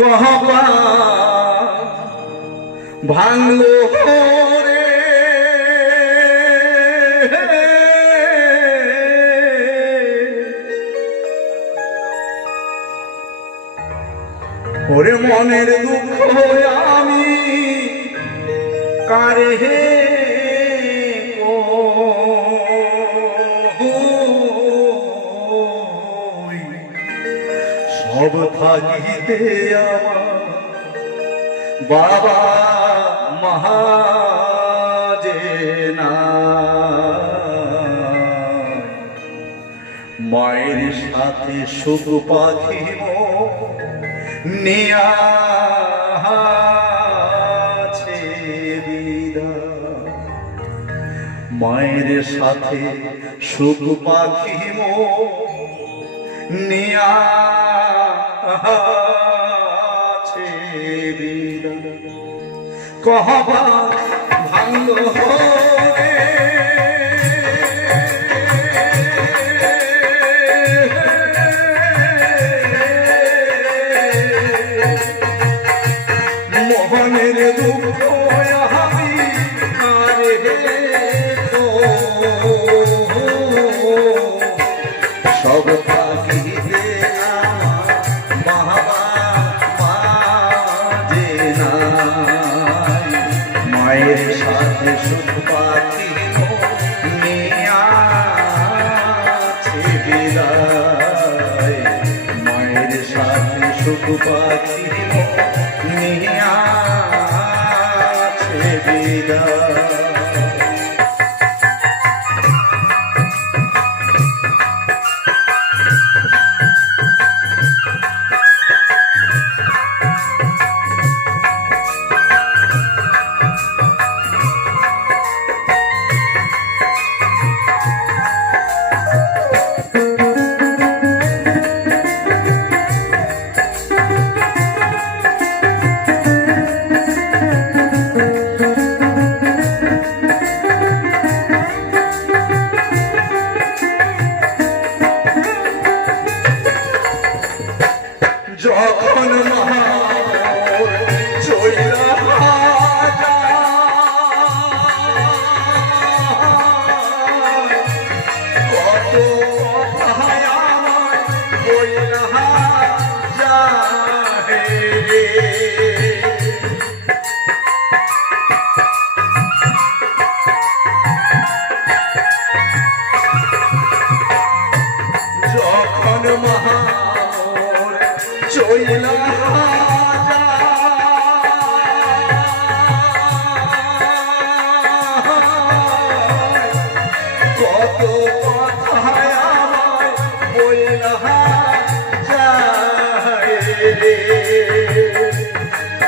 কহবা ভাঙলো রে ওরে মনের দুঃখ আমি কারে সব থাকিতে আমার বাবা মহাজেনা মায়ের সাথে সুখ পাখি নিয়াছে বিদায় মায়ের সাথে সুখ পাখি নিয়াছে বিদায় কহবা ভাঙলো রে মোহনের দুঃখ আমি কারে সব পাখিতে মায়ের সাথে সুখ পাখি নিয়াছে বিদায় মায়ের সাথে সুখ পাখি নিয়াছে বিদায় যখন মহামোর চইলা কত কথায় আমার বইলা যায় রে যখন মহামোর চইলা কত কথায় আমায় বইলা যায় রে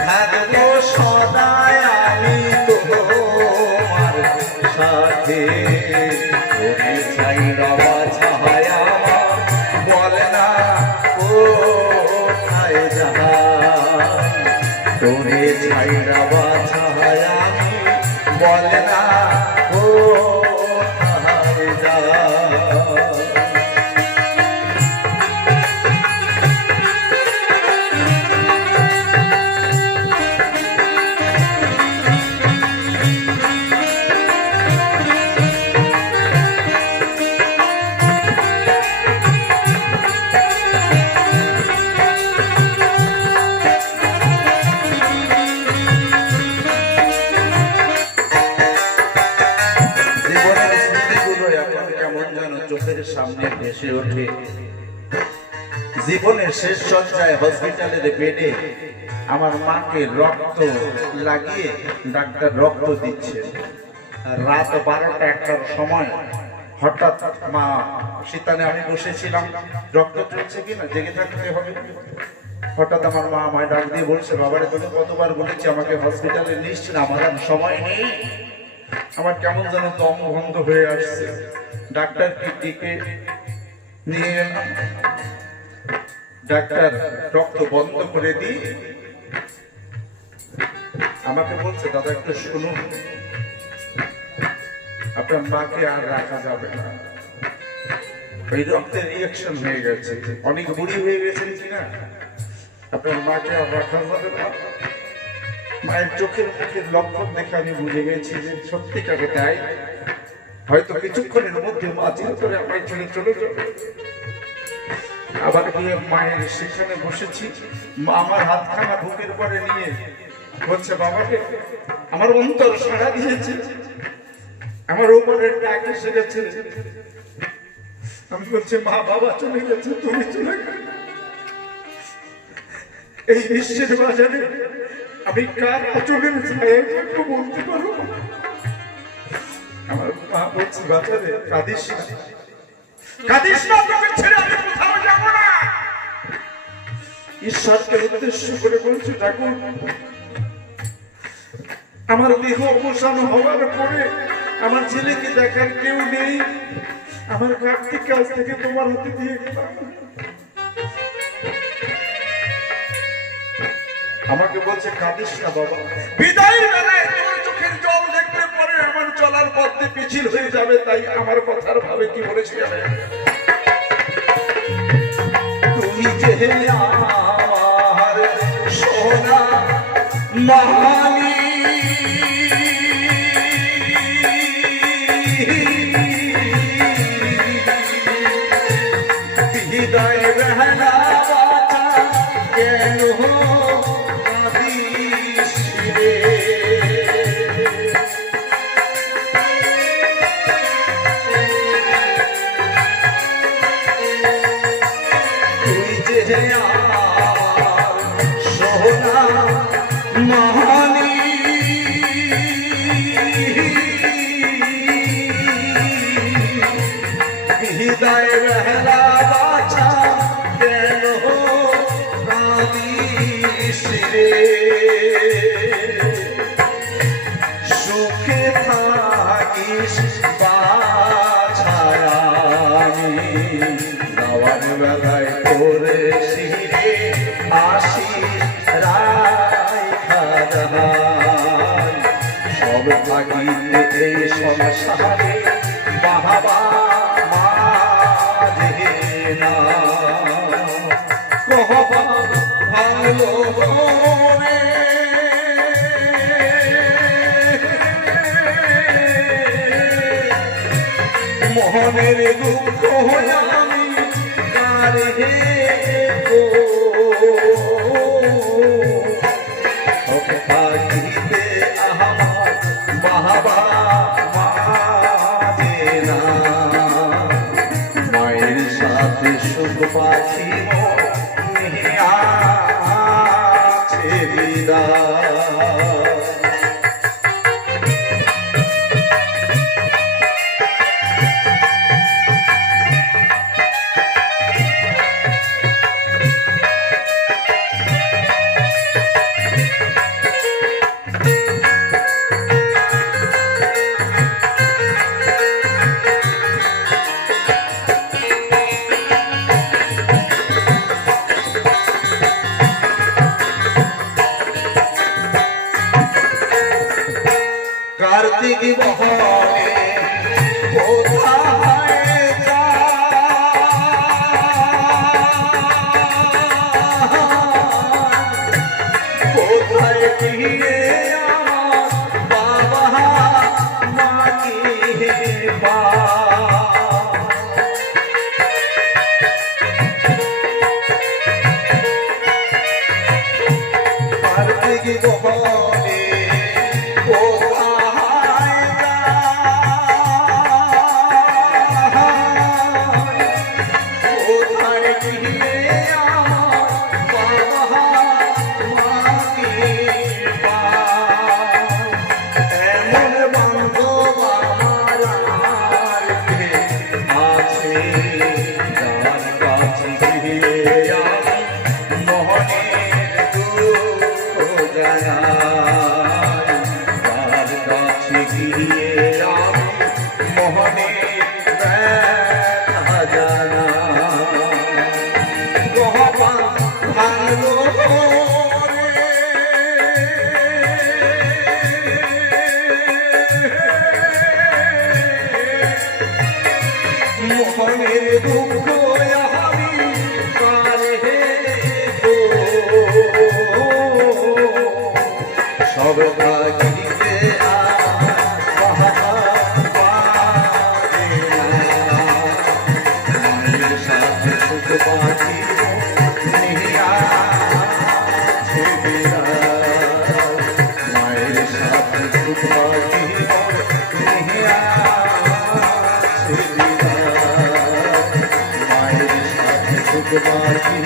থাকবো সদায় আমি তোমার সাথে ওরে ছাইরা বাছায়া বলে না তোরে ছাইরা বাছায় আমি বলে না কোথায় যায় চোখের সামনে ভেসে ওঠে জীবনের শেষ সজ্জায় হসপিটালের বেডে আমার মাকে রক্ত লাগিয়ে ডাক্তার রক্ত দিচ্ছে রাত 12টা 1টার সময় হঠাৎ মা শীতানে আমি বসেছিলাম রক্ত চলছে কিনা জেগে থাকতে হবে হঠাৎ আমার মা আমায় ডাক দিয়ে বলছে বাবারে তোকে কতবার বলেছি আমাকে হসপিটালে নিস না আমার সময় নেই আমার কেমন যেন দম বন্ধ হয়ে আসছে ডাক্তারকে ডেকে নিয়ে এলাম ডাক্তার রক্ত বন্ধ করে দিয়ে আমাকে বলছে দাদা একটু শুনুন আপনার মাকে আর রাখা যাবে না এই রক্তের রিঅ্যাকশন হয়ে গেছে অনেক বুড়ি হয়ে গেছেন কিনা আপনার মাকে আর রাখা যাবে না। মায়ের চোখের মুখের লক্ষণ দেখে আমি বুঝে গেছি যে সত্যিকারে তাই, হয়তো কিছুক্ষণের মধ্যে মা চিরতরে আমায় ছেড়ে চলে যাবে। আবার গিয়ে মায়ের সেখানে বসেছি, মা আমার হাতখানা বুকের পরে নিয়ে বলছে, বাবাকে আমার অন্তর সাড়া দিয়েছে, আমার উপরের ডাক এসে গেছে। আমি বলছি, মা বাবা চলে গেছে, তুমি চলে গেলে এই বিশ্বের বাজারে আমি কার আচলের ছায়া থাকবো বলতে পারবো? আমার মা বলছে, বাজারে কাঁদিস না, কাঁদিস না, তোকে ছেড়ে আমি কোথাও যাবো না। ঈশ্বরকে উদ্দেশ্য করে বলছে, ঠাকুর আমার দেহ অবসান হওয়ার পরে আমার ছেলেকে দেখার কেউ নেই, আমার কার্তিক কাছ থেকে তোমার হাতে দিয়ে গেলাম। আমাকে বলছে, কাঁদিস না বাবা, বিদায়ের বেলায় তোমার চোখের জল দেখলে পরে আমার চলার পথে পিছিল হয়ে যাবে, তাই আমার কথার ভাবে কি বলেছি জানে, তুই যে আমার সোনা মানি, বিদায় বেলা বাঁচা কেন কাঁদিস রে? তুই যে আমার সোনা মানি, বিদায় বেলা বাঁচা কেন কাঁদিস রে? সুখে থাকিস বাছায় আমি যাওয়ার বেলায় তোরে শিরে আসি রাইখা যাই, সব থাকিতে এই সংসারে বাবা মাঝে না কহবা ভালো রে, মোহনের দুঃখ আমি কারে গো, সব থাকিতে আমার বাবা মাঝে না, মায়ের সাথে সুখ পাখি নিয়ে আছে বিদায়। কার্তিক বহনে কোথায় কোথায় গিয়ে আমার বাবা মাকে পা, কার্তিক বহনে মোহনের দুঃখ জানা সব থাকিতে মায়ের সাথে সুখ পাখি মায়ের সাথে সুখ পাখি মায়ের সাথে সুখ পাখি